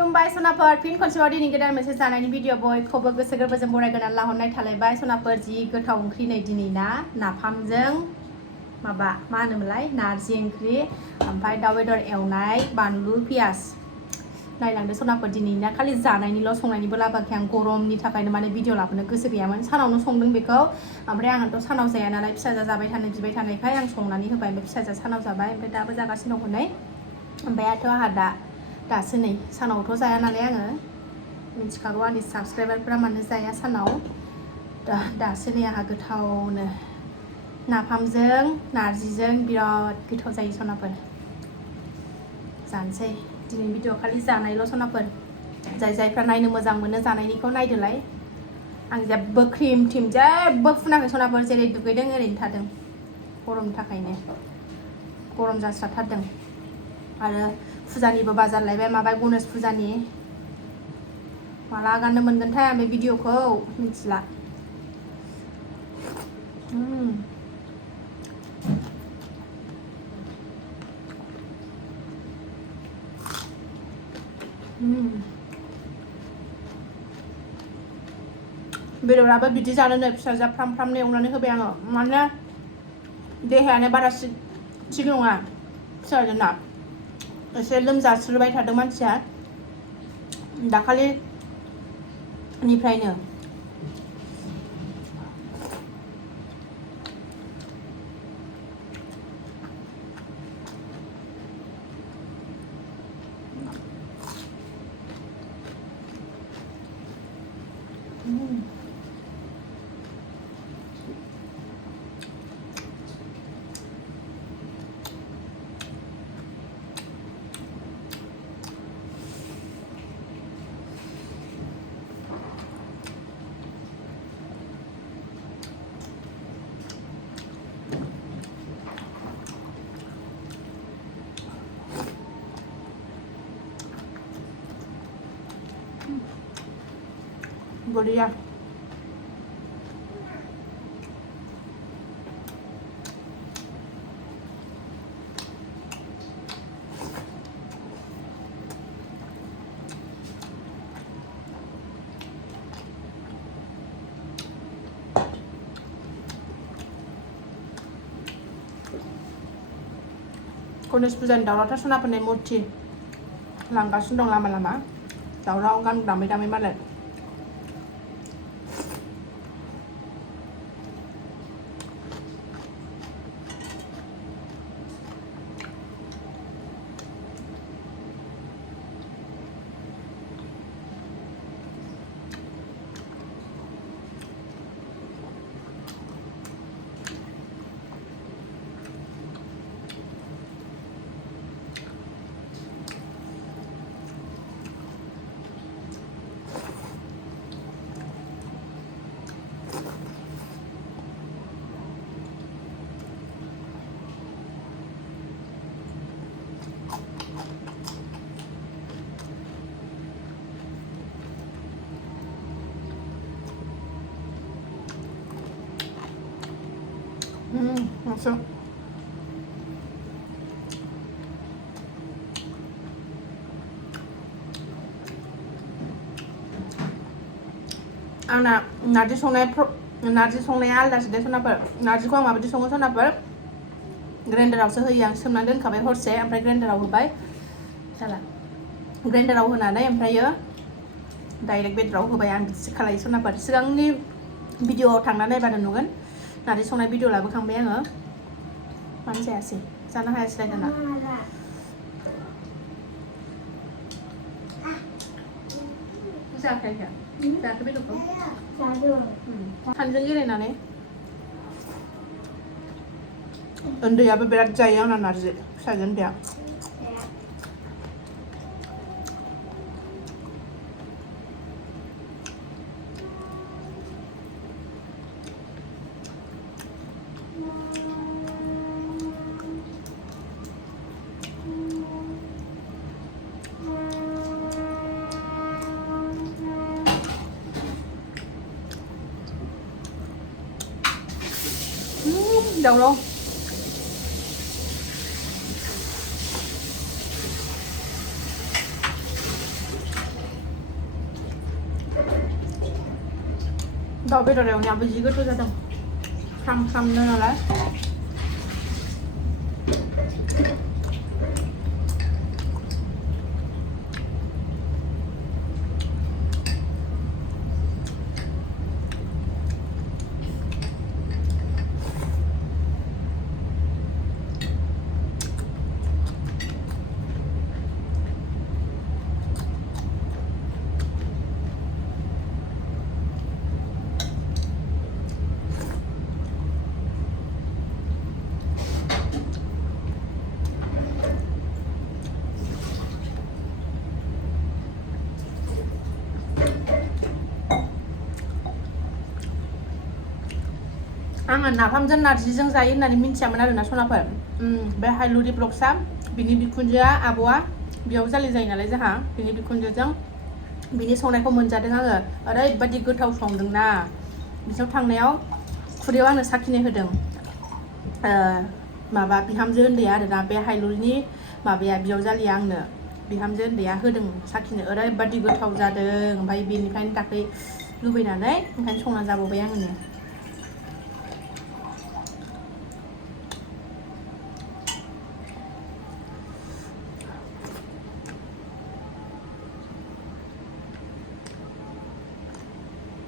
खुलुमबाय सनाफोर फिन खनसेबाव दिनै गोदान मोनसे जानायनि भिडिअ बयखौबो गोसो गोरबोजों बरायगोनानै लाहरनाय थालायबाय सनाफोर जि गोथाव ओंख्रि नै दिनै ना नाफामजों माबा मा होनोमोनलाय नारजि ओंख्रि ओमफ्राय दाउ बेदर एवनाय बानलु पियास नायलांदो सनाफोर दिनै ना खालि जानायनिल' संनायनिबो लाबोआखै आं गरमनि थाखायनो माने भिडिअ लाबोनो गोसो गैयामोन सानावनो संदों बेखौ ओमफ्राय आंथ' सानाव जाया नालाय फिसाजो जाबाय थानो बिबाय थानायखाय आं संनानै होबाय ओमफ्राय फिसाजो सानाव जाबाय ओमफ्राय दाबो जागासिनो दं हनै ओमफ्रायथ' आंहा दासो नै सानावथ' जाया नालाय आङो मिथिखागौ आंनि साबसक्राइबारफोरा मानो जाया सानाव दासो नै आंहा गोथावनो नाफामजों नारजिजों बिराद गोथाव जायो सनाफोर जानोसै दिनै भिडिअ खालि जानायल' सनाफोर जायफ्रा नायनो मोजां मोनो जानायनिखौ नायदोलाय आं जेबो क्रिम थिम जेबो फुनाखै सनाफोर जेरै दुगैदों ओरैनो थादों गरमनि थाखायनो गरम जास्राथारदों आरो फुजानिबो बाजार लायबाय माबाय गणेश फुजानि माला गाननो मोनगोनथाय आं बे भिडिअखौ मिथिला बेदराबो बिदि जानो नै फिसाजोआ फ्राम फ्रामनो एवनानै होबाय आङो मानोना देहायानो बारा थिग नङा फिसाजोना एसे लोमजास्रोबाय थादों मानसिया दाखालिनिफ्रायनो बढिया गणेश फुजानि दावरावथार सनाफोरनि मुरथि लांगासिनो दं लामा लामा दावराव गान दामै दामै मालाय masuk आंना नारजि संनाया आलदासो दे सनाफोर नारजिखौ आं माबायदि सङो सनाफोर ग्राइन्डारावसो होयो आं सोमनानै दोनखाबाय हरसे ओमफ्राय ग्राइन्डाराव होबाय जाला ग्राइन्डाराव होनानै ओमफ्रायो डाइरेक्ट बेदराव होबाय आं बिदिसो खालायो सनाफोर सिगांनि भिडिअआव थांनानै नायबानो नुगोन नारजि संनाय भिडिअ लाबोखांबाय आङो मानो जायासै जानो हायासै दाना जाखाया जाखै बेदरखौ सानजों गेलेनानै उन्दैयाबो बिराद जायो आंना नारजि फिसाजो उन्दैया दावराव दाउ बेदर एवनायाबो जि गोथाव जादों फ्राम फ्रामनो नालाय आङो नाफामजों नारजिजों जायो होननानै मिन्थियामोन आरोना सनाफोर बे हाइलुरि ब्लग्सआ बिनि बिखुनजोआ आब'आ बेयाव जालि जायो नालाय जोंहा बिनि बिखुनजोजों बिनि संनायखौ मोनजादों आङो ओरैबायदि गोथाव संदोंना बिसोर थांनायाव खुरैयाव आंनो साखिनो होदों माबा बिहामजो उन्दैया आरोना बे हाइलुरिनि माबाया बिजावजालिया आंनो बिहामजो उन्दैया होदों साखिनो ओरैबायदि गोथाव जादों ओमफ्राय बेनिफ्रायनो दाख्लै लुबैनानै ओंखायनो संना जाबावबाय आङो